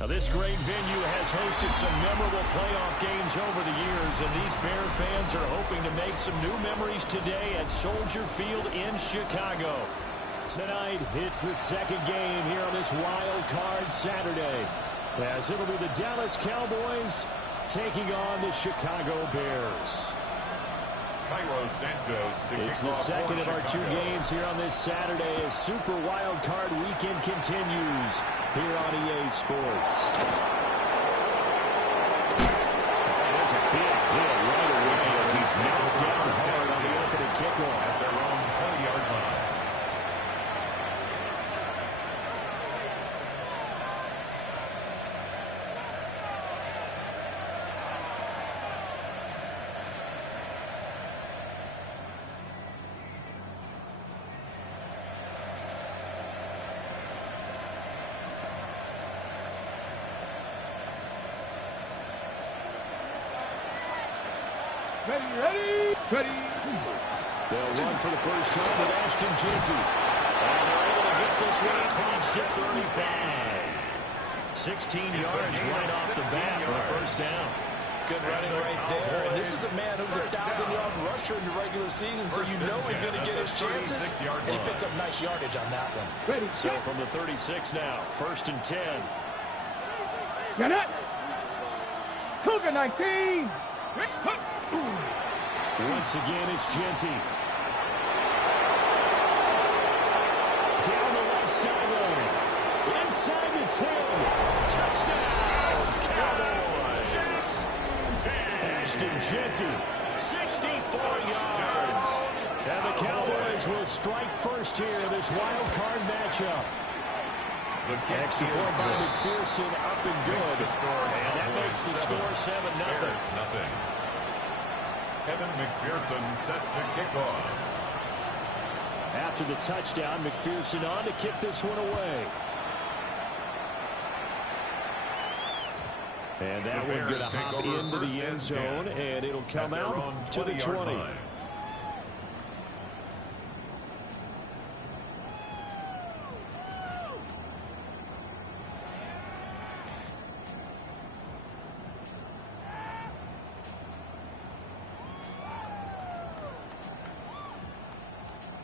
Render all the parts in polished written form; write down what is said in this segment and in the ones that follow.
Now, this great venue has hosted some memorable playoff games over the years, and these Bear fans are hoping to make some new memories today at Soldier Field in Chicago. Tonight, it's the second game here on this wild card Saturday, as it'll be the Dallas Cowboys taking on the Chicago Bears. It's the second of our two games here on this Saturday as Super Wild Card Weekend continues here on EA Sports. There's a big hit right away as he's knocked down hard on the opening kickoff at their own 20-yard line. Ready. They'll run for the first time with Ashton Jeanty. And they're able to get this one across the 35. 16 yards right off the bat for a first down. Good running right there. And this is a man who's a 1,000-yard rusher in the regular season, so you know he's going to get his chances. And he picks up nice yardage on that one. Ready. So from the 36 now, 1st and 10. Got it. Cougar 19. Once again, it's Jeanty. Down the left sideline. Inside the 10. Touchdown, Cowboys. Ashton Jeanty, 64 yards. And the Cowboys will strike first here in this wild card matchup. Extra point by McPherson, up and good. And that makes the score 7-0. Kevin McPherson set to kick off. After the touchdown, McPherson on to kick this one away. And that one going to hop into the end zone, and it'll come out to the 20.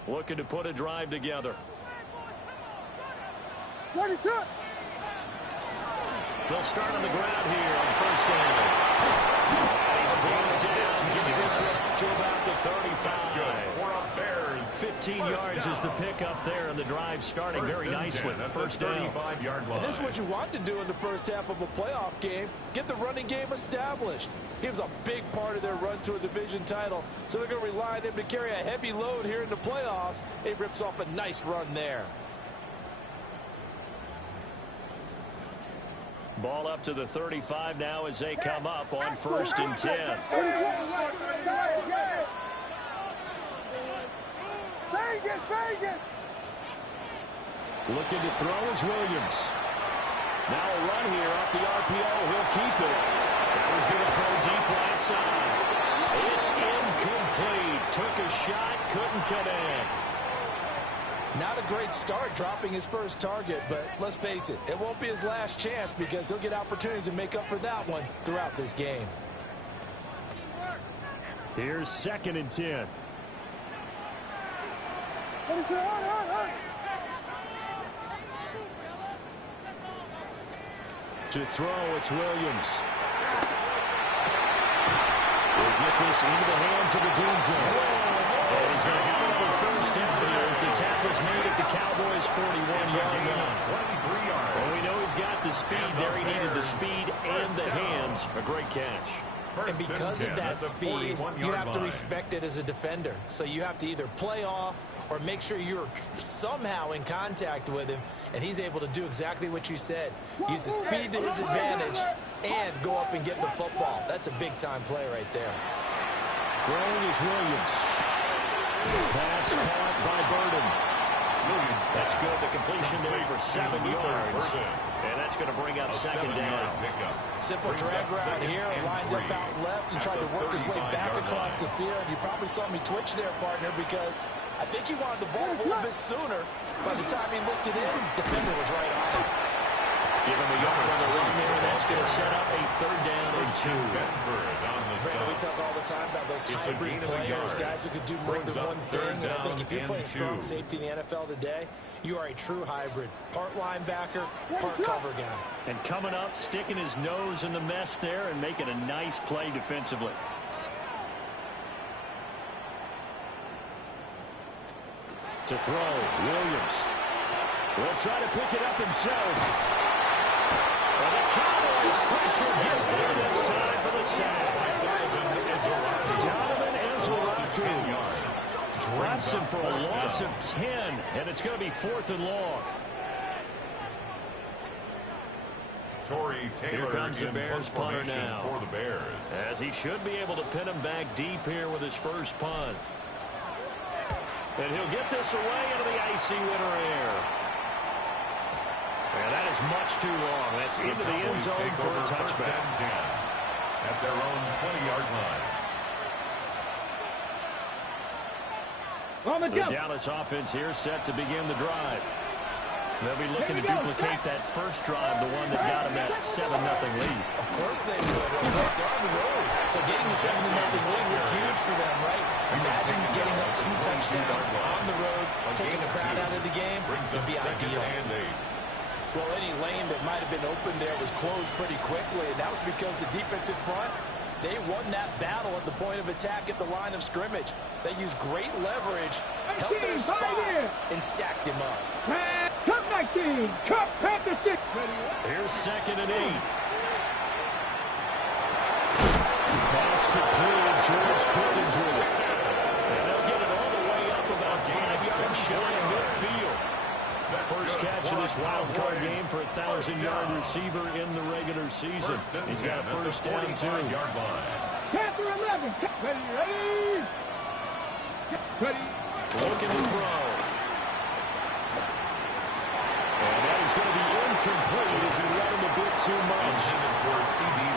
Looking to put a drive together. Ready, set. They'll start on the ground here on first down. He's brought down, getting this one up to about the 35. Good. 15 yards is the pickup there, and the drive starting very nicely. First down. 35-yard line. And this is what you want to do in the first half of a playoff game. Get the running game established. He was a big part of their run to a division title, so they're going to rely on him to carry a heavy load here in the playoffs. He rips off a nice run there. Ball up to the 35 now as they come up on 1st and 10. Vegas. Looking to throw is Williams. Now a run here off the RPO. He'll keep it. That was going to throw deep right side. It's incomplete. Took a shot, couldn't connect. Not a great start dropping his first target, but let's face it, it won't be his last chance because he'll get opportunities to make up for that one throughout this game. Here's 2nd and 10. To throw, it's Williams. We'll get this into the hands of the Doom Zone. And he's going to have it for first down here as the tackle's made at the Cowboys' 41-yard line. Well, we know he's got the speed there. He needed the speed and the hands. A great catch. And because of that speed, you have to respect it as a defender. So you have to either play off or make sure you're somehow in contact with him, and he's able to do exactly what you said. Use the speed to his advantage and go up and get the football. That's a big-time play right there. Throwing is Williams. Pass caught by Burden. That's good. The completion there for 7 yards. And that's going to bring up 2nd down. Simple drag route here, lined up out left and tried to work his way back across the field. You probably saw me twitch there, partner, because I think he wanted the ball a little bit sooner. By the time he looked it in, defender was right on it. Give him a yard on the run. that's going to set up a 3rd down and 2. Brandon, we talk all the time about those hybrid players, guys who could do more than one thing. And I think if you're playing strong safety in the NFL today, you are a true hybrid. Part linebacker, part cover guy. And coming up, sticking his nose in the mess there and making a nice play defensively. To throw, Williams will try to pick it up himself. And the Cowboys pressure gets there this time for the sack. Donovan Ezraku drops him for a loss of 10, and it's going to be 4th and long. Here comes the Bears punter now, for the Bears, as he should be able to pin him back deep here with his first punt. And he'll get this away into the icy winter air. And that is much too long. That's into the end zone for a touchback. At their own 20-yard line. The Dallas offense here set to begin the drive. They'll be looking to duplicate that first drive, the one that got them that 7-0 lead. Of course they would. They're on the road. So getting the 7-0 lead was huge for them, right? Imagine getting up 2 touchdowns on the road, taking the crowd out of the game. Would be ideal. Well, any lane that might have been open there was closed pretty quickly, and that was because the defensive front, they won that battle at the point of attack at the line of scrimmage. They used great leverage, held their spot, and stacked him up. Cup 19, Cup Panther 6. Here's 2nd and 8. Pass completed, George Pickens with it. And they'll get it all the way up about 5 yards shy of midfield. First catch of this wild card game for a 1,000-yard receiver in the regular season. He's got a first down, too. Panther 11. Ready. Looking to throw. And that is going to be incomplete as he let him a bit too much.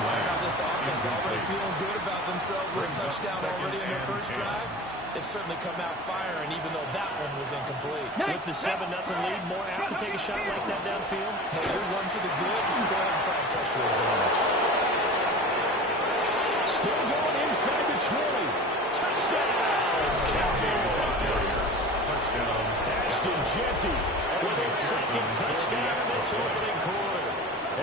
Now this offense already feeling good about themselves with a touchdown already in their first drive. It's certainly come out firing, even though that one was incomplete. With the 7-0 lead, more apt to take a shot like that downfield. Hey, you're one to the good. Go ahead and try and pressure advantage. Still going inside the 20. Touchdown! Touchdown. Ashton Jeanty with his 2nd touchdown in this opening quarter.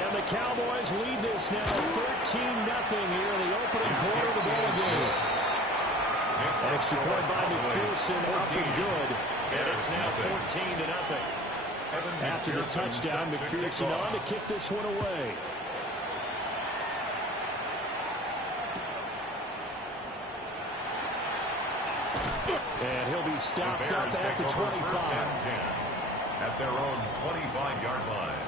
And the Cowboys lead this now 13-0 here in the opening quarter of the ball game. Extra point by McPherson up and good. And it's now 14-0. After the touchdown, McPherson on to kick this one away. And he'll be stopped up at the 25. At their own 25-yard line.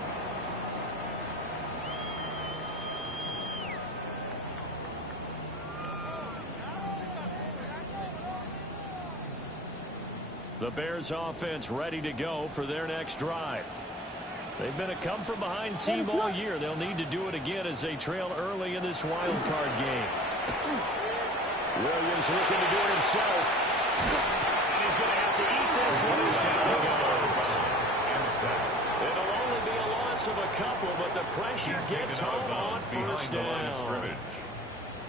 The Bears offense ready to go for their next drive. They've been a come-from-behind team all year. They'll need to do it again as they trail early in this wild card game. Williams looking to do it himself. And he's going to have to eat this one as down he goes. It'll only be a loss of a couple, but the pressure gets home on first down.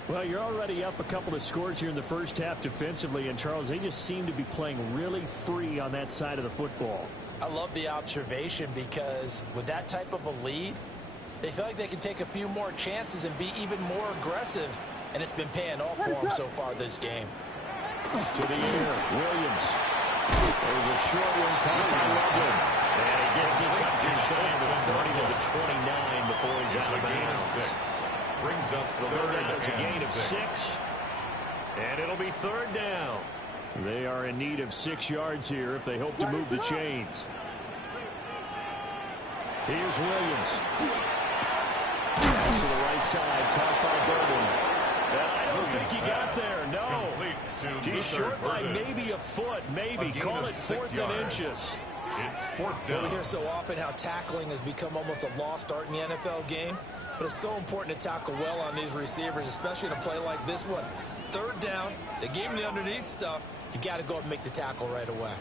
Well, you're already up a couple of scores here in the first half defensively, and Charles, they just seem to be playing really free on that side of the football. I love the observation because with that type of a lead, they feel like they can take a few more chances and be even more aggressive, and it's been paying off for them so far this game. To the air, Williams. There's a short one caught by Loveland. And he gets this up just shy of the 30 to the 29 before he's out of bounds. Brings up the That's a gain of 6. And it'll be 3rd down. They are in need of 6 yards here if they hope to move the chains. Here's Williams. Pass to the right side, caught by Burden. And I don't think he got there, no. He's short by maybe a foot, maybe. Call it 4th and inches. It's 4th down. We hear so often how tackling has become almost a lost art in the NFL game. But it's so important to tackle well on these receivers, especially in a play like this one. 3rd down, they gave him the underneath stuff. You got to go up and make the tackle right away.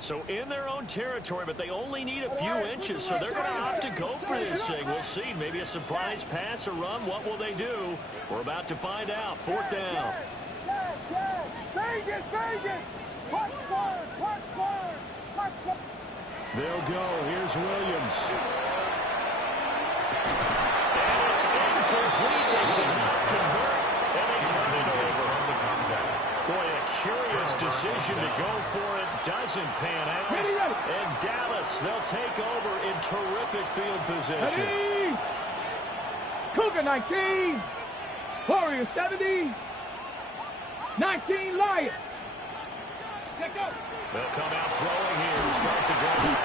So in their own territory, but they only need a few inches, so they're going to opt to go for this thing. We'll see. Maybe a surprise pass or run. What will they do? We're about to find out. 4th down. Vegas, Vegas! Watch forward, watch forward, watch forward. They'll go. Here's Williams. And it's incomplete. They can convert, and they turn it over. Boy, a curious decision to go for it. Doesn't pan out. And Dallas, they'll take over in terrific field position. Ready? Cougar 19. Warrior 70. 19 Lions. They'll come out throwing here. Start the drive.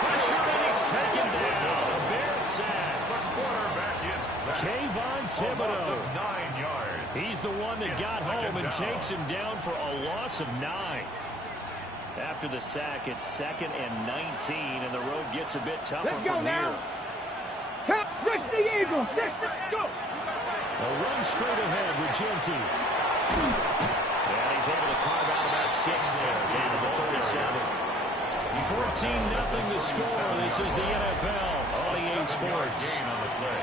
Pressure, and he's taken down. A Bears sack. The quarterback is sacked. Kayvon Thibodeau. 9 yards. He's the one that got home and takes him down for a loss of 9. After the sack, it's 2nd and 19, and the road gets a bit tougher from here. Count 60 Eagles. 60. Go. A run straight ahead with Genty. And he's able to carve out about 6 there, down to the 37. 14-0 the score. This is the NFL on EA Sports. Gain on the play.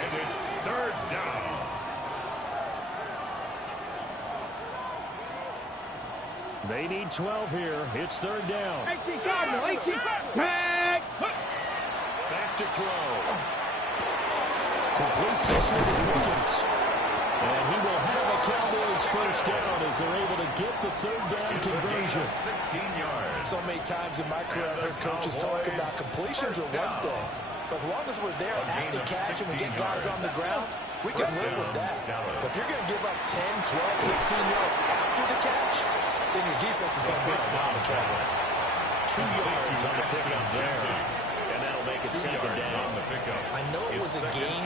And it's 3rd down. They need 12 here. It's 3rd down. 18 Cardinal. 18. Back. Back to throw. Completes this one to Pickens. And he will have a Cowboys 1st down as they're able to get the 3rd down conversion. 16 yards. So many times in my career, I've heard coaches talk about completions are one thing. But as long as we're there at the catch and we get guys on the ground, we can live with that. But if you're going to give up 10, 12, 15 yards after the catch, then your defense is going to be in a lot of trouble. 2 yards on the pickup there. And that'll make it 2nd down. I know it was a game,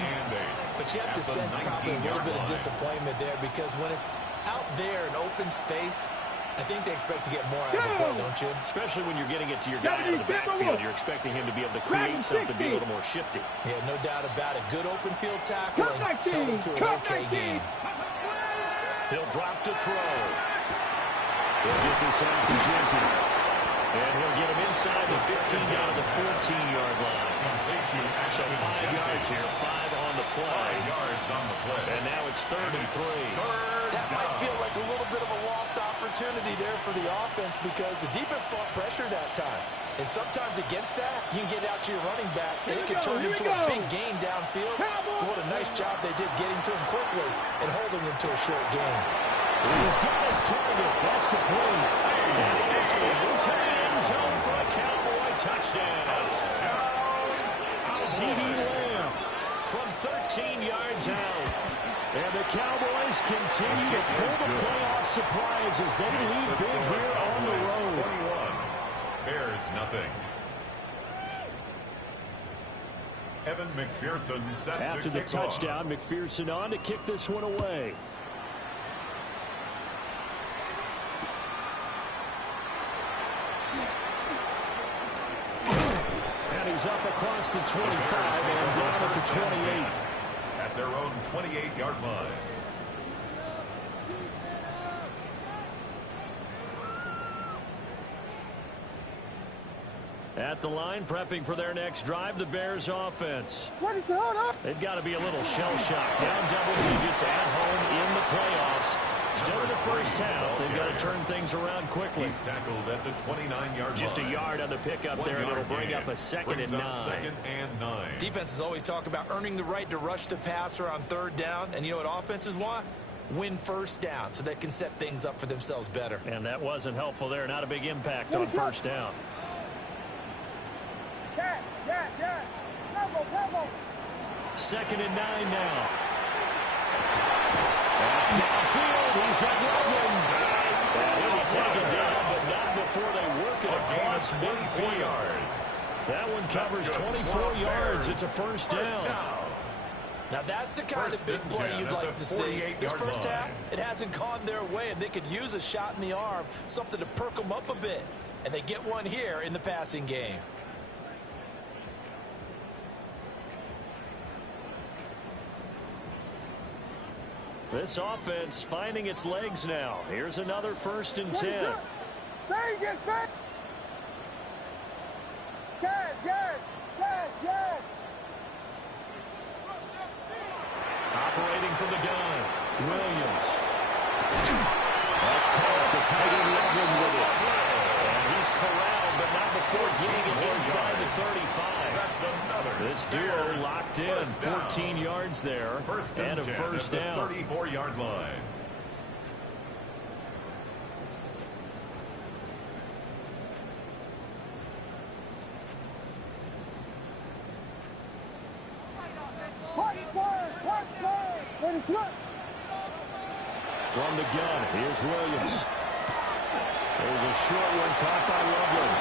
but you have to sense probably a little bit of disappointment there because when it's out there in open space, I think they expect to get more out of the play, don't you? Especially when you're getting it to your guy out of the backfield. You're expecting him to be able to create something, be a little more shifty. Yeah, no doubt about it. Good open field tackle and held it to an okay game. He'll drop to throw. He'll get this out to Genty. And he'll get him inside the 15 down to the 14-yard line. So 5 yards here, 5 on the play. 5 yards on the play. And now it's 3rd and 3. That might feel like a little bit of a lost opportunity there for the offense because the defense brought pressure that time. And sometimes against that, you can get out to your running back, and it can turn into a big gain downfield. What a nice job they did getting to him quickly and holding him to a short gain. He's got his target. That's complete. And it is into the end zone for a Cowboy touchdown. CeeDee Lamb from 13 yards out. And the Cowboys continue to pull the playoff surprise as they lead big here on the road. 21. Bears nothing. Evan McPherson set after the touchdown. McPherson on to kick this one away. And he's up across the 25 and down at the 28. At their own 28-yard line. At the line, prepping for their next drive, the Bears offense. What is it? They've got to be a little shell-shocked. Down double digits at home in the playoffs. Still in the first half. They've got to turn things around quickly. He's tackled at the 29-yard line. Just a yard on the pickup there, and it'll bring up a 2nd and 9. 2nd and 9. Defenses always talk about earning the right to rush the passer on 3rd down. And you know what offenses want? Win 1st down so they can set things up for themselves better. And that wasn't helpful there. Not a big impact on 1st down. Yeah. Bravo. 2nd and 9 now. That's downfield. He's got Logan. And he'll be taken down, but not before they work it across midfield. That one covers 24 yards. It's a 1st down. Now that's the kind of big play you'd like to see. This first half, it hasn't gone their way, and they could use a shot in the arm, something to perk them up a bit. And they get one here in the passing game. This offense finding its legs now. Here's another 1st and 10. from the gun. Williams. That's caught. The tight end Loveland with it. And he's corralled, but not before getting it inside the 35. This duo locked in. 14 yards there. And a first down. 34-yard line. From the gun, here's Williams. There's a short one caught by Loveland.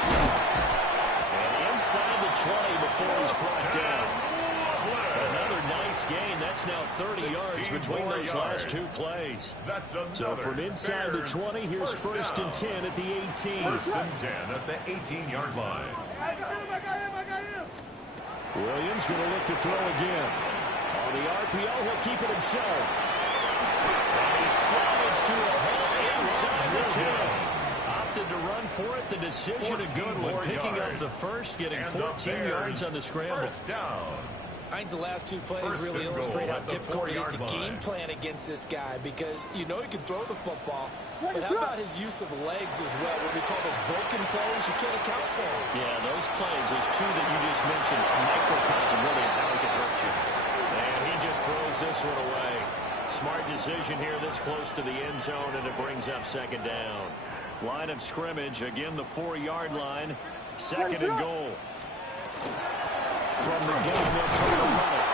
And inside the 20 before he's brought down. Another nice gain. That's now 30 yards between those last two plays. So from inside the 20, here's first and 10 at the 18. First and 10 at the 18-yard line. Williams going to look to throw again. On the RPO, he'll keep it himself. And he slides to a hole inside the 10. Opted to run for it. The decision a good one. Picking up the first, getting 14 yards on the scramble. First down. I think the last two plays really illustrate how difficult it is to game plan against this guy because you know he can throw the football, but how about his use of legs as well? What we call those broken plays, you can't account for them. Yeah, those plays, those two that you just mentioned, a microcosm really of how he can hurt you. And he just throws this one away. Smart decision here this close to the end zone, and it brings up second down. Line of scrimmage, again the 4-yard line. Second and goal. From the gun, they'll try to run it.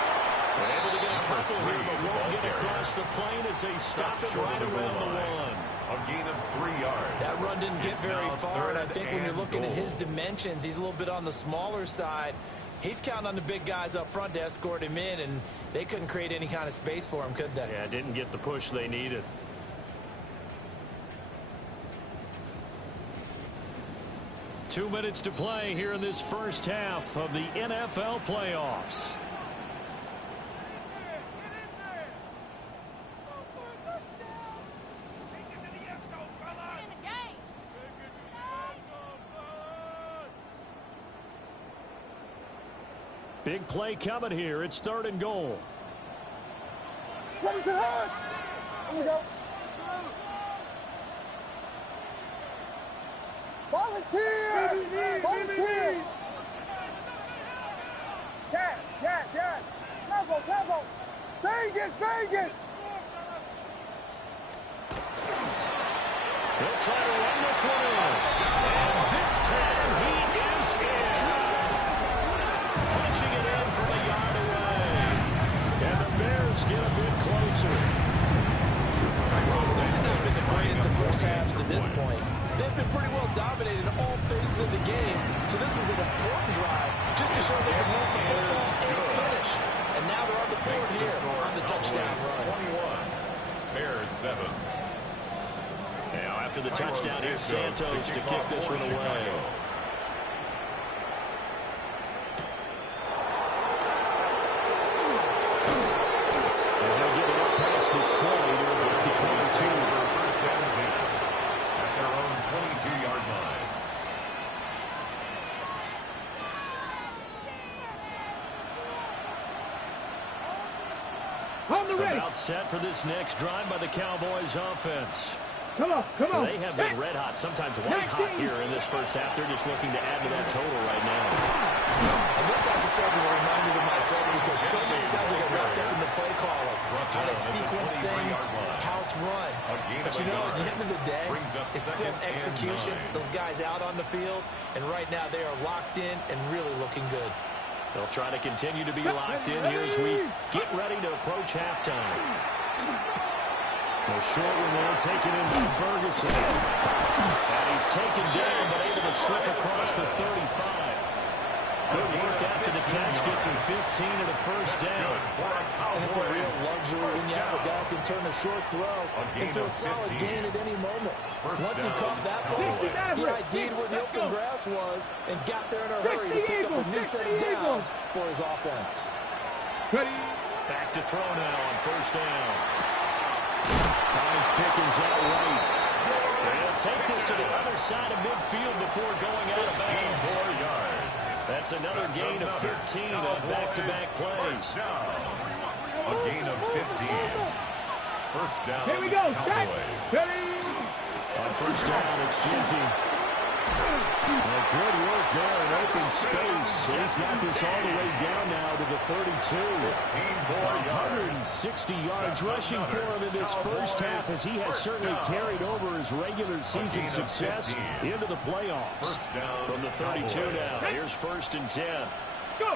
They're able to get a couple here, but won't get across the plane as they stop it right around the one. A gain of 3 yards. That run didn't get very far, and I think when you're looking at his dimensions, he's a little bit on the smaller side. He's counting on the big guys up front to escort him in, and they couldn't create any kind of space for him, could they? Yeah, didn't get the push they needed. Two minutes to play here in this first half of the NFL playoffs. Big play coming here. It's third and goal. Ready to hurt. Here we go. Volunteer! Volunteer! Yes! Tempo! Vegas! He'll try to run this one in. And this time he is in. Punching it in from a yard away. And the Bears get a bit closer. This has not been the greatest of first halves to this point. They've been pretty well dominated in all phases of the game, so this was an important drive just to show they can move the football and finish. And now they're on the board here on the touchdown run. 21. Bears 7. Now after the touchdown, here's Santos to kick this one away. And they'll get it up past the 20 to about the 22. At their own 22-yard line. About set for this next drive by the Cowboys offense. Come on. They have been red hot, sometimes white hot here in this first half. They're just looking to add to that total right now. And this has to serve as a reminder to myself because so many times I get wrapped up in the play calling, how they sequence things, how it's run. But you know, at the end of the day, it's still execution. Those guys out on the field, and right now they are locked in and really looking good. They'll try to continue to be locked in here as we get ready to approach halftime. The short one there taken in by Ferguson. And he's taken down but able to slip across the 35. Good work after the catch, gets him 15 and a first down. And it's a real luxury when you have a guy who can turn a short throw into a solid gain at any moment. Once he caught that ball, he ID'd where the open grass was and got there in a hurry to pick up a new set of downs for his offense. Back to throw now on first down. Finds Pickens out right. They'll take this to the other side of midfield before going out of bounds. 4 yards. That's another gain of 15 on back-to-back plays. A A gain of 15. First down. Here we go. Cowboys. On first down, it's Genty. Good work there in open space. He's got this all the way down now to the 32. 160 yards rushing for him in this first half, as he has certainly carried over his regular season success into the playoffs. From the 32 now, here's 1st and 10. Let's go.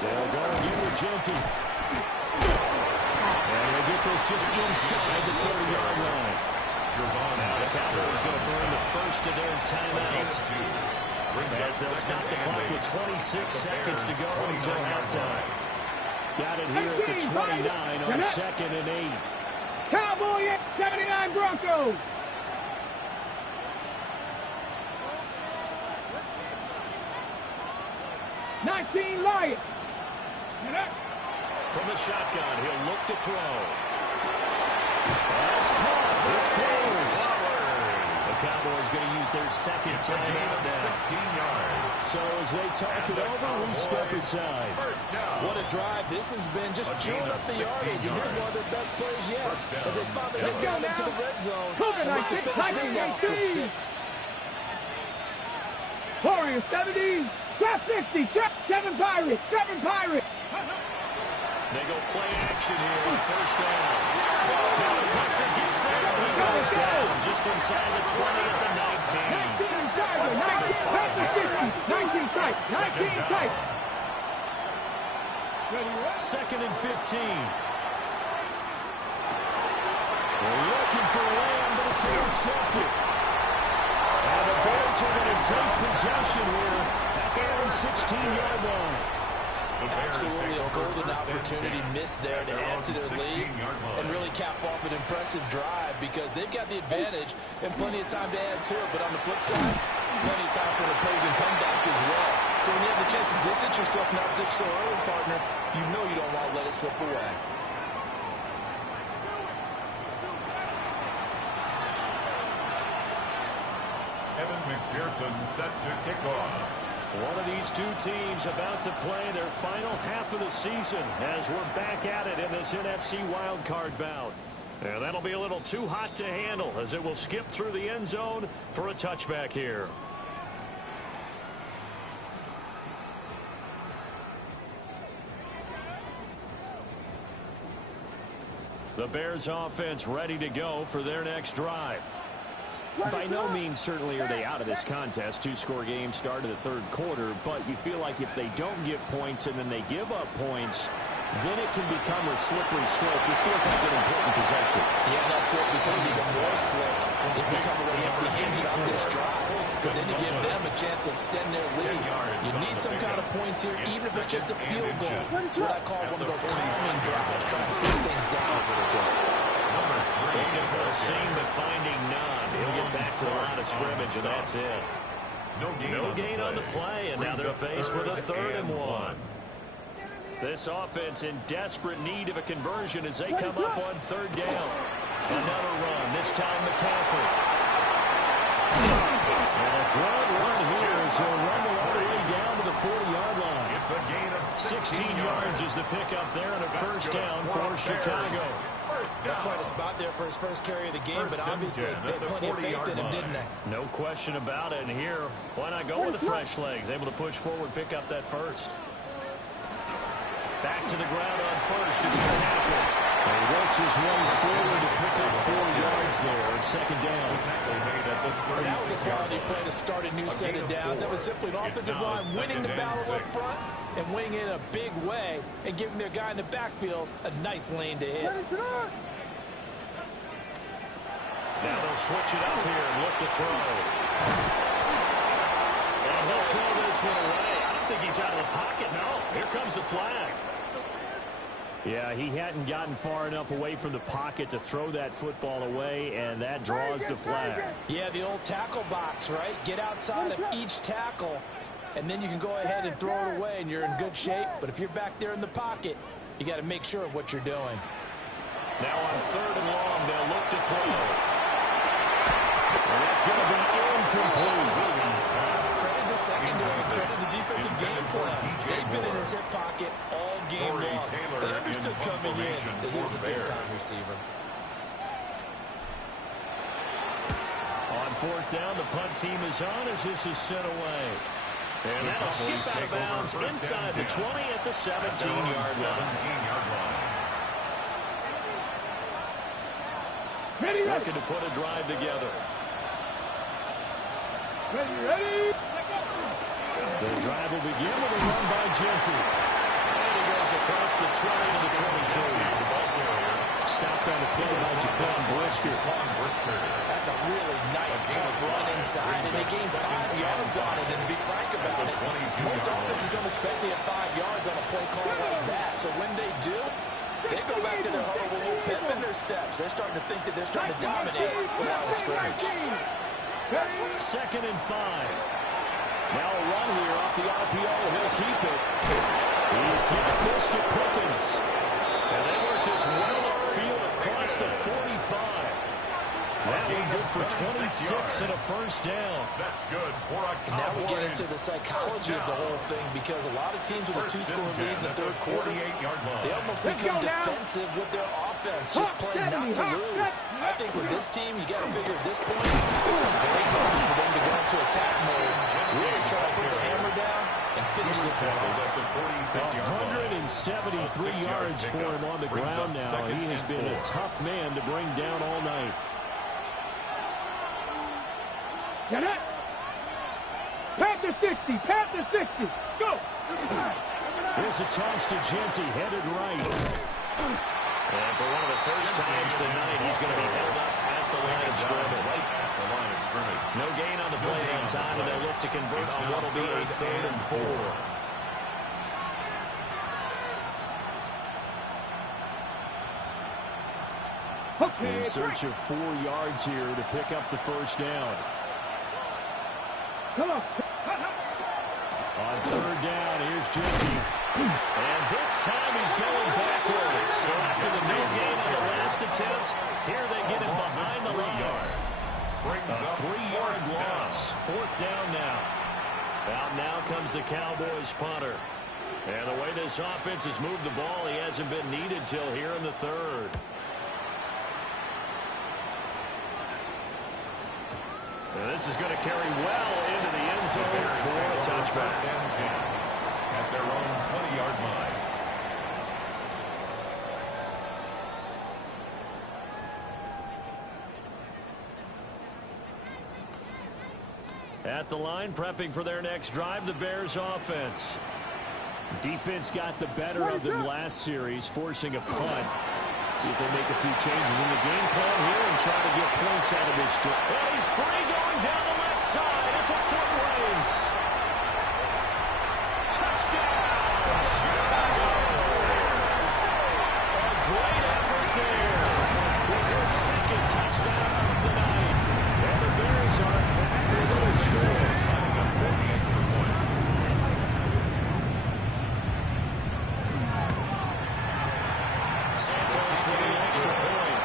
They'll go again with Genty. And they get this just inside the 30-yard line. Now the Cowboys going to burn the first of their timeouts, as they'll stop the clock with 26 seconds to go until halftime. Got it here at the 29 on 2nd and 8. Cowboy 79 Broncos. '19 Lions. From the shotgun, he'll look to throw. That's caught. It's throws. The Cowboys going to use their 2nd timeout now. 16 yards. So as they talk it over, we step aside. What a drive this has been, just chewing up the yardage. And here's one of their best plays yet, as they finally get down into the red zone. And look to finish this off with 6. Warriors 70. Trap 50. Trap 7 Pirates. 7 Pirates. They go play action here on first down. Now the pressure gets there. He goes down just inside the 20 at the 19. 19 inside. 19 tight. 19 tight. 2nd and 15. They're looking for Lamb, but it's intercepted. And the Bears are going to take possession here at their own 16-yard line. Absolutely a golden opportunity missed there to add to their lead and really cap off an impressive drive, because they've got the advantage and plenty of time to add to it. But on the flip side, plenty of time for an opposing comeback as well. So when you have the chance to distance yourself not just so early, partner, you know you don't want to let it slip away. Evan McPherson set to kick off. One of these two teams about to play their final half of the season, as we're back at it in this NFC wildcard bout. And that'll be a little too hot to handle, as it will skip through the end zone for a touchback here. The Bears offense ready to go for their next drive. By no means certainly are they out of this contest. 2-score game start of the 3rd quarter, but you feel like if they don't get points and then they give up points, then it can become a slippery slope. This feels like an important possession. Yeah, that slope becomes even more slick when they become really empty-handed on this drive, because then you give them a chance to extend their lead. You need some kind of points here, even if it's just a field goal. It's what I call one of those calming drives, trying to slow things down a little bit. Looking for a seam, but finding none. He'll get back to the line of scrimmage, and that's it. No gain on the play, and now they're faced with a 3rd and 1. This offense in desperate need of a conversion as they come up on 3rd down. Another run, this time McCaffrey. And a good run here as he'll rumble all the way down to the 40-yard line. It's a gain of 16 yards is the pickup there, and a first down for Chicago. That's quite a spot there for his first carry of the game, but obviously they had plenty of faith in him, didn't they? No question about it. And here, why not go with the fresh legs? Able to push forward, pick up that first. Back to the ground on first. It's McCaffrey. And he works his way forward to pick up 4 yards there on 2nd down. That was a quality play to start a new set of downs. That was simply an offensive line winning the battle up front and winning in a big way and giving their guy in the backfield a nice lane to hit. Now they'll switch it up here and look to throw. And he'll throw this one away. I don't think he's out of the pocket. No, here comes the flag. Yeah, he hadn't gotten far enough away from the pocket to throw that football away, and that draws the flag. Yeah, the old tackle box, right? Get outside of each tackle, and then you can go ahead and throw it away, and you're in good shape. But if you're back there in the pocket, you got to make sure of what you're doing. Now on 3rd and long, they'll look to throw. And that's going to be incomplete. Credit the secondary, credit the defensive game plan. They've been in his hip pocket all game long. They understood coming in that he was a big-time receiver. On fourth down, the punt team is on as this is sent away. And that'll skip out of bounds inside the 20 at the 17-yard line. Looking to put a drive together. Ready. The drive will begin with a run by Genty. And he goes across the 20 to the 22. Stopped on the play by Jaquan Brisker. That's a really nice, tough run inside, and they gained 5 yards on it. And to be frank about it, most offenses don't expect to get 5 yards on a play call like that. So when they do, they go back to their huddle with a little pep in their steps. They're starting to think that they're starting to dominate the line of scrimmage. 2nd and 5. Now a run here off the RPO, and he'll keep it. He's got this to Pickens. And they work this well upfield across the 45. That'll be good for 26 and a first down. That's good for a Cowboys. Now we get into the psychology of the whole thing, because a lot of teams with a 2-score lead in the third quarter, they almost become defensive with their offense, just playing not to lose. I think with this team, you got to figure at this point, this is a great time for them to go into attack mode, really try to put the hammer down and finish this one off. 173 yards for him on the ground now. He has been a tough man to bring down all night. Get it. Panther 60. Panther 60. Let's go. Here's a toss to Genty, headed right. And for one of the first times tonight, he's going to be held up at the line of scrimmage. No gain on the play that time, and they'll look to convert on what will be a 3rd and 4. In search of 4 yards here to pick up the first down. Come on. On 3rd down, here's Genty. And this time he's going backwards. So after the no gain on the last attempt, here they get him behind the line. A 3-yard loss. 4th down now. Out now comes the Cowboys punter. And the way this offense has moved the ball, he hasn't been needed till here in the 3rd. And this is going to carry well into the end zone for a touchback. At their own 20-yard line. At the line, prepping for their next drive, the Bears offense. Defense got the better of them last series, forcing a punt. See if they make a few changes in the game plan here and try to get points out of this. And he's free going down the left side. It's a foot race. Touchdown from Chicago. A great effort there with their 2nd touchdown of the night. And the Bears are back with a score. Santos with the extra point.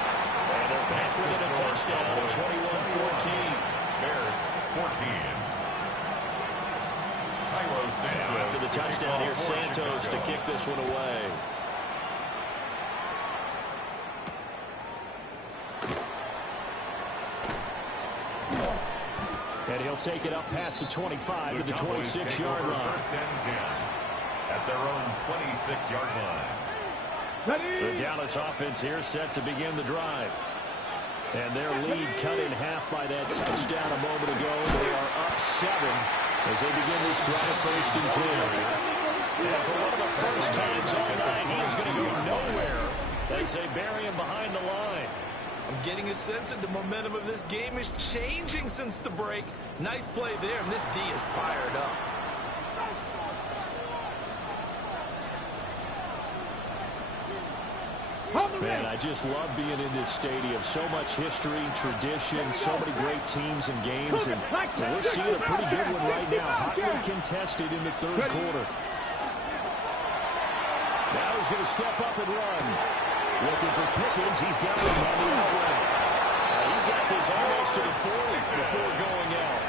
And they're back with a touchdown at 21-14. Bears 14. After the touchdown, here's Santos to kick this one away. And he'll take it up past the 25 to the 26-yard line. 1st and 10 at their own 26-yard line. The Dallas offense here set to begin the drive. And their lead cut in half by that touchdown a moment ago. They are up 7 as they begin this drive 1st and 10. And for one of the first times all night, he's going to go nowhere as they bury him behind the line. I'm getting a sense that the momentum of this game is changing since the break. Nice play there, and this D is fired up. Man, I just love being in this stadium. So much history, tradition, so many great teams and games. And we're seeing a pretty good one right now. Hotly contested in the 3rd quarter. Now he's going to step up and run. Looking for Pickens. He's got him on the outrun. He's got this almost to the 40 before going out.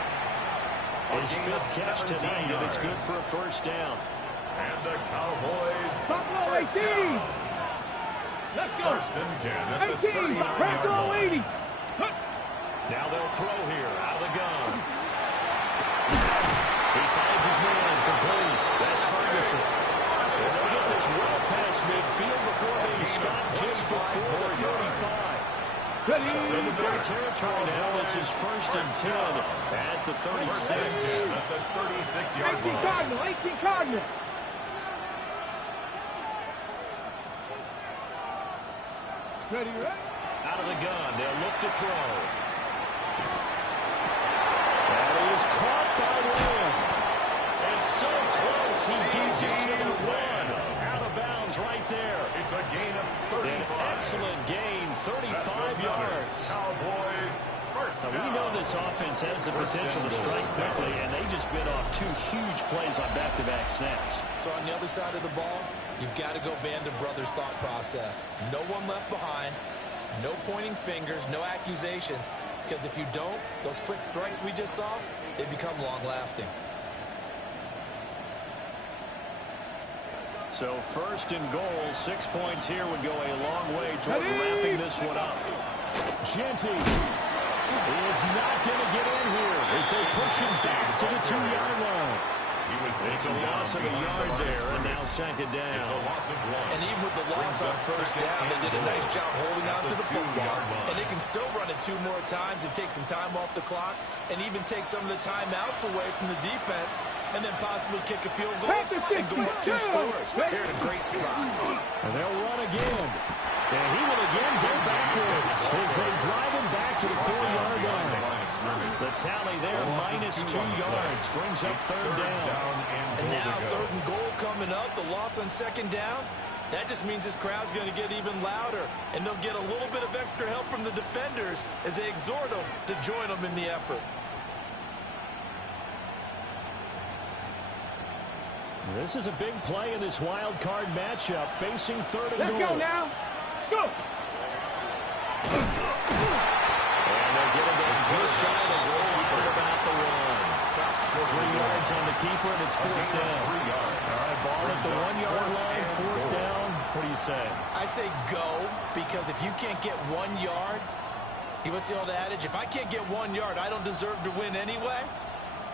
His 5th catch tonight, and it's good for a first down. And the Cowboys. Buffalo 18. Let's go. First and 10 at the 18. Buffalo 80. Now they'll throw here out of the gun. He finds his man complete. That's Ferguson. And they'll get this well past midfield before being stopped just before the 35. Ready. So in the big territory now, this is first and 10 at the 36. At the 36-yard 18 line. Cardinal. 18 Cardinal. Ready, right? Out of the gun, they'll look to throw. That is caught by Lamb. And so close, he gets it to the run. Out of bounds right there. It's a gain of 35. An excellent gain, 35 yards. Cowboys first Now, we down. know this offense has the potential to strike quickly, and they just bit off two huge plays on back-to-back snaps. So on the other side of the ball, you've got to go Band of Brothers thought process. No one left behind, no pointing fingers, no accusations, because if you don't, those quick strikes we just saw, they become long-lasting. So first and goal, 6 points here would go a long way toward wrapping this one up. Genty is not going to get in here as they push him back to the 2-yard line. It's a loss of a yard there, and now second down. It's a loss of 1. And even with the loss on first down, they did a nice job holding on to the football. And they can still run it 2 more times and take some time off the clock and even take some of the timeouts away from the defense and then possibly kick a field goal and go up 2 scores. They're in a great spot. And they'll run again. And he will again go backwards as they drive him back to the 4-yard line. The tally there, minus 2 yards, brings up third down. And now 3rd and goal coming up. The loss on 2nd down. That just means this crowd's going to get even louder. And they'll get a little bit of extra help from the defenders as they exhort them to join them in the effort. This is a big play in this wild card matchup, facing 3rd and goal. Let's go now. Let's go. And they're getting it just shy of the goal line about the 1. 3 yards on the keeper, and it's 4th down. All right, ball at the 1-yard line, 4th down. What do you say? I say go, because if you can't get 1 yard, what's the old adage? If I can't get 1 yard, I don't deserve to win anyway.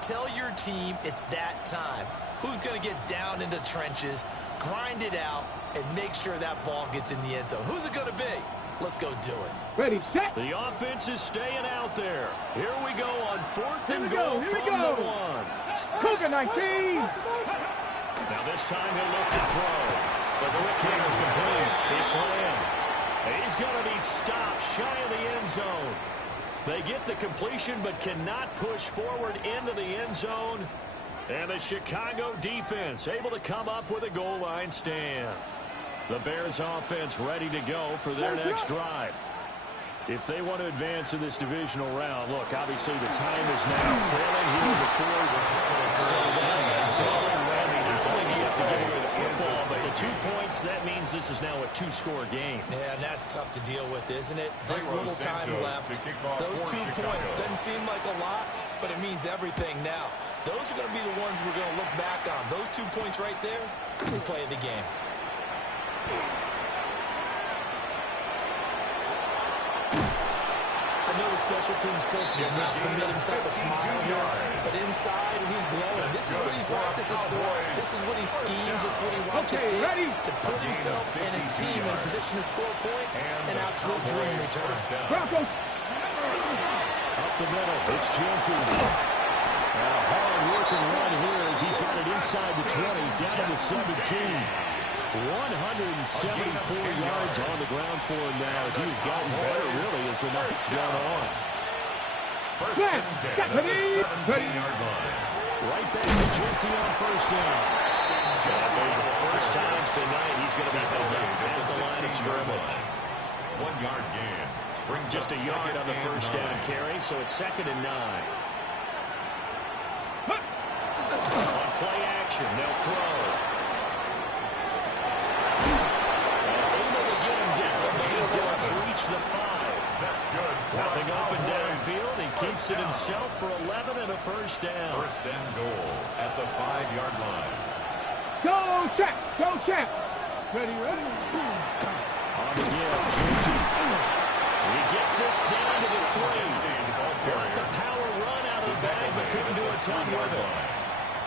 Tell your team it's that time. Who's going to get down into the trenches, grind it out, and make sure that ball gets in the end zone? Who's it going to be? Let's go do it. Ready, set. The offense is staying out there. Here we go on 4th Here we and go, goal here we from go. the 1. Cougar 19. Now this time he'll look to throw. The quick hitter complete. It's Lamb. He's going to be stopped shy of the end zone. They get the completion but cannot push forward into the end zone. And the Chicago defense able to come up with a goal line stand. The Bears offense ready to go for their next drive. If they want to advance in this divisional round, look, obviously the time is now. Trailing here in the 4th. So that double whammy. Not only do you have to give away the football, but the 2 points, that means this is now a 2-score game. Yeah, and that's tough to deal with, isn't it? This little time left. Those 2 points doesn't seem like a lot, but it means everything now. Those are going to be the ones we're going to look back on. Those 2 points right there, we play the game. I know the special teams coach will not permit himself a smile here, but inside he's glowing. This is what he practices for. This is what he schemes. This is what he wants his team to put himself and his team in a position to score points. An absolute dream return. Broncos. Up the middle, it's Genty. A hard-working run here as he's got it inside the 20, down to the 17. 174 yards on the ground for him now as he's gotten better, really, as the night's gone on. First and 10 at the 17-yard line. Right back to Genty on first down. For the first times tonight, he's going to be held up at the line of scrimmage. 1-yard gain. Brings Just a yard on the first down carry, so it's 2nd and 9. On play action, they'll throw. Reach the 5. That's good. Nothing open downfield. He keeps it himself for 11 and a first down. First and goal at the 5-yard line. Go. Go check. Go check. Ready, ready. On the give. He gets this down to the 3. Got the power run out of the bag, but couldn't do a ton with it.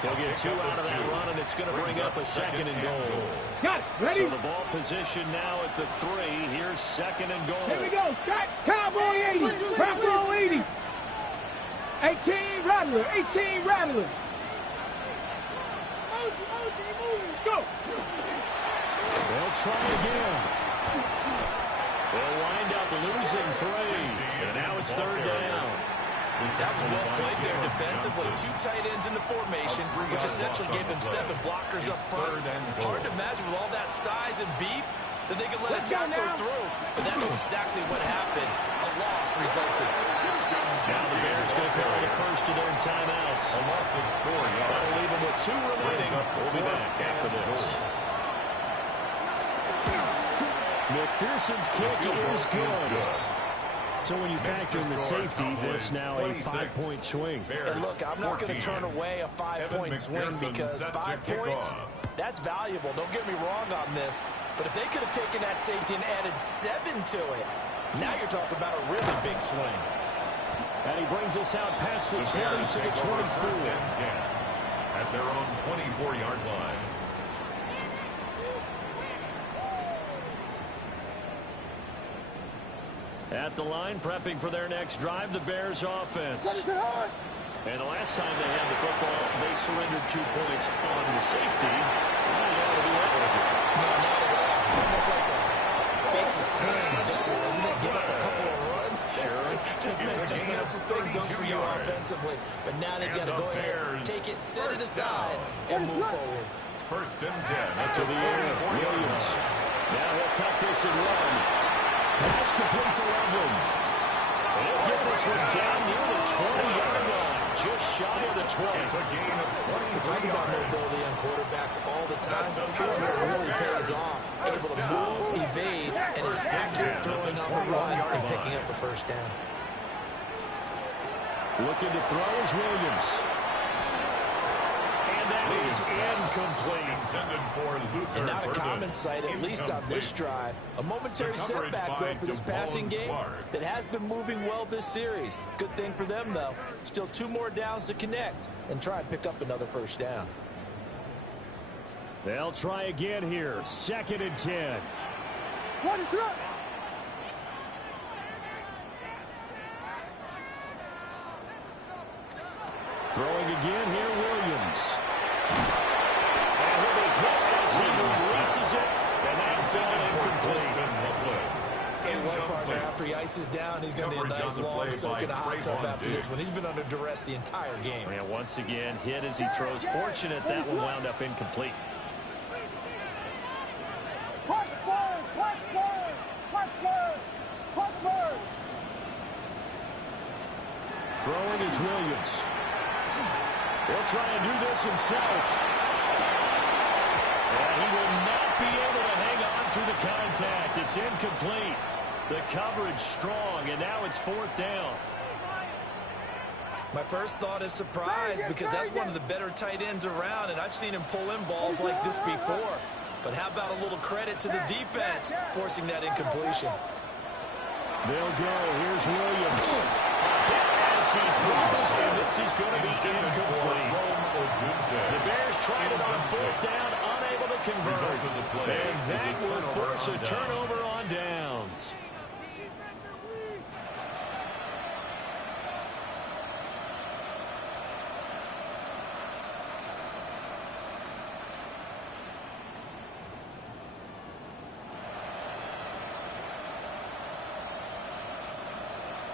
He'll get 2 out of that run, and it's going to bring up a 2nd and goal. Got it. Ready? So the ball position now at the 3. Here's 2nd and goal. Here we go. Shot. Cowboy 80. Buffalo 80. 18 Rattler. 18 Rattler. Let's go. They'll try again. They'll wind up losing 3. And now it's 3rd down. That was well played there defensively. 2 tight ends in the formation, which essentially gave them 7 blockers up front. Hard to imagine with all that size and beef that they could let a tackler through. But that's exactly what happened. A loss resulted. Now the Bears going to call the first of their timeouts. A loss of 4 yards. That'll leave them with 2 remaining. We'll be back after this. McPherson's kick is good. So when you factor in the safety, this now a 5-point swing. And look, I'm not going to turn away a 5-point swing because 5 points, that's valuable. Don't get me wrong on this. But if they could have taken that safety and added 7 to it, now you're talking about a really big swing. And he brings us out past the 20 to the 24. At their own 24-yard line. At the line, prepping for their next drive, the Bears offense. And the last time they had the football, they surrendered 2 points on the safety. Well, they ought to do that with it. No, not at all. It's almost like a bases clearing double, isn't it? Give up a couple of runs. Sure. just messes things up for you offensively. But now they've got to go ahead, take it, set it aside, and move forward. 1st and 10. To the air, Williams. Now he'll tuck this and run. Pass complete to Loveland. And he'll get this one down near the 20-yard line, just shy of the 20. It's a gain of 20. We talk about mobility on quarterbacks all the time. Here's where it really pays off. Able to move, evade, and is accurate throwing on the run and picking up a 1st down. Looking to throw is Williams. And that is incomplete. And not a common sight, at least on this drive. A momentary setback, though, for this passing game that has been moving well this series. Good thing for them, though. Still 2 more downs to connect and try and pick up another 1st down. They'll try again here. 2nd and 10. What is up? Throwing again here, Williams. And he'll be hit as he releases it, and that fell incomplete. Tell you what, partner, after he ices down, he's going to need a nice long soak in a hot tub after this one. He's been under duress the entire game. And once again, hit as he throws. Fortunate that one wound up incomplete. Throwing is Williams. He'll try and do this himself. And he will not be able to hang on through the contact. It's incomplete. The coverage strong, and now it's 4th down. My first thought is surprise because that's one of the better tight ends around, and I've seen him pull in balls like this before. But how about a little credit to the defense forcing that incompletion? They'll go. Here's Williams. As he throws, and this is going to be incomplete. The Bears tried it on 4th down, unable to convert. And that will force a turnover on downs.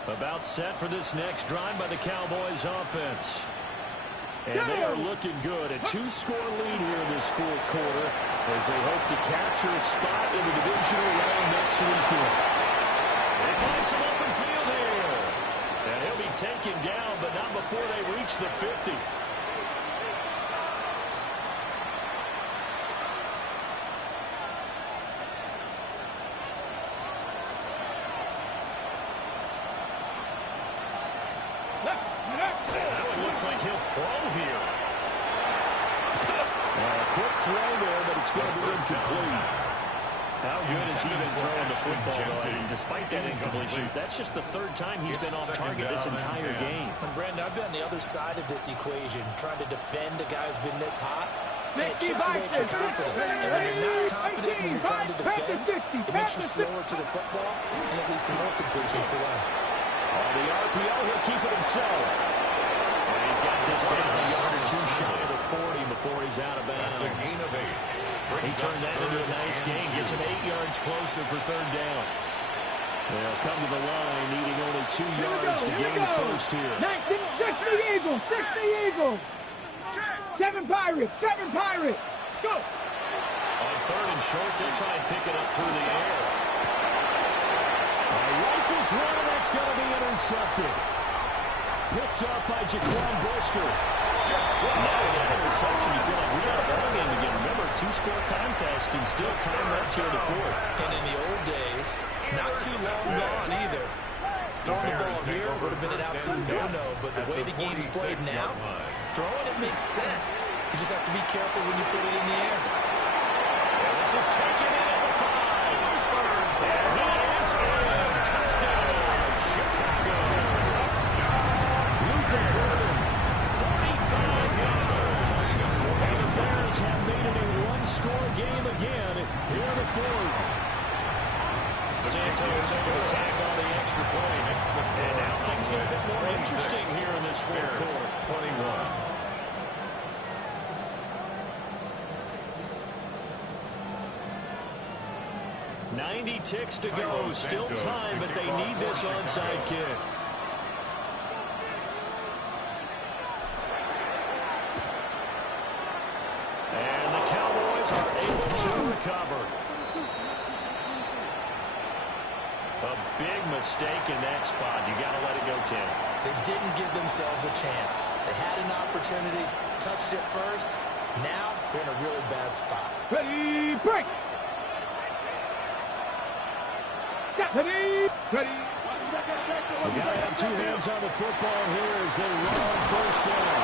About set for this next drive by the Cowboys offense. And they are looking good. A 2-score lead here in this 4th quarter as they hope to capture a spot in the divisional round next weekend. They find some open field here. And he'll be taken down, but not before they reach the 50. Looks like he'll throw here. A quick throw there, but it's going to be incomplete. How good has he been throwing the football, though? And despite that incompletion, that's just the third time he's been off target this entire game. And Brandon, I've been on the other side of this equation, trying to defend a guy who's been this hot. And it chips away at your confidence. And when you're not confident when you're trying to defend, it makes you slower to the football, and it leads to more completions for them. On the RPO, he'll keep it himself. And he's got this down a yard or two shy of the 40 before he's out of bounds. That's a gain of 8. He turned that into a nice gain, gets him 8 yards closer for third down. They'll come to the line, needing only 2 yards to gain the first here. 60 Eagles, 60 Eagles. 7 Pirates, 7 Pirates. Go. On third and short, they'll try and pick it up through the air. Rifles one, and that's going to be intercepted. Picked up by Jaquan Brisker. Now with that interception, you feel like we got a ball game again. Remember, 2-score contest and still time left here in the fourth. And in the old days, not too long gone either. Throwing the ball here would have been an absolute no-no, but the way the game's played now, throwing it makes sense. You just have to be careful when you put it in the air. And this is taken in at the 5. And he is in. Touchdown, Chicago. Luther Burden, 45 yards. And the Bears have made it a one-score game again here in the fourth. Santos able to tack on the extra point. And now things get a bit more interesting here in this fourth quarter. 21. 90 ticks to go. Still time, but they need this onside kick. And the Cowboys are able to recover. A big mistake in that spot. You got to let it go, Tim. They didn't give themselves a chance. They had an opportunity, touched it first. Now they're in a really bad spot. Ready, break. Ready, ready. We got to have 2 hands on the football here as they run on first down.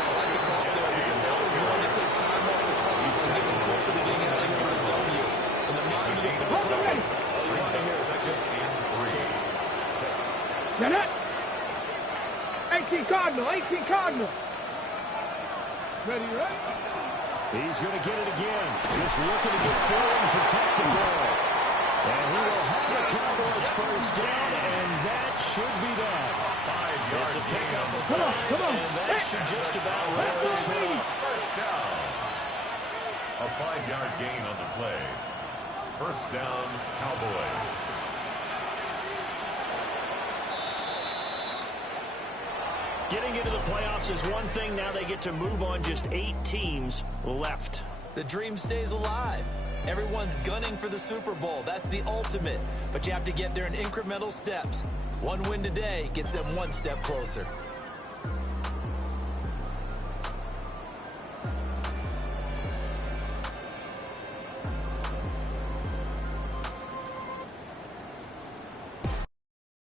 I like the call there because that was one to take time off the clock and get them closer to getting out of here with a W. In the mind of the play, all you want to hear is tick, tick, tick. Get it. 18 Cardinal, 18 Cardinal. Ready, ready. He's going to get it again. Just looking to get forward and protect the ball. And he will have the Cowboys first down, and that should be done. It's a pickup of 5, and that should just about wrap this one up. First down. A 5-yard gain on the play. First down, Cowboys. Getting into the playoffs is one thing. Now they get to move on. Just 8 teams left. The dream stays alive. Everyone's gunning for the Super Bowl. That's the ultimate. But you have to get there in incremental steps. One win today gets them one step closer.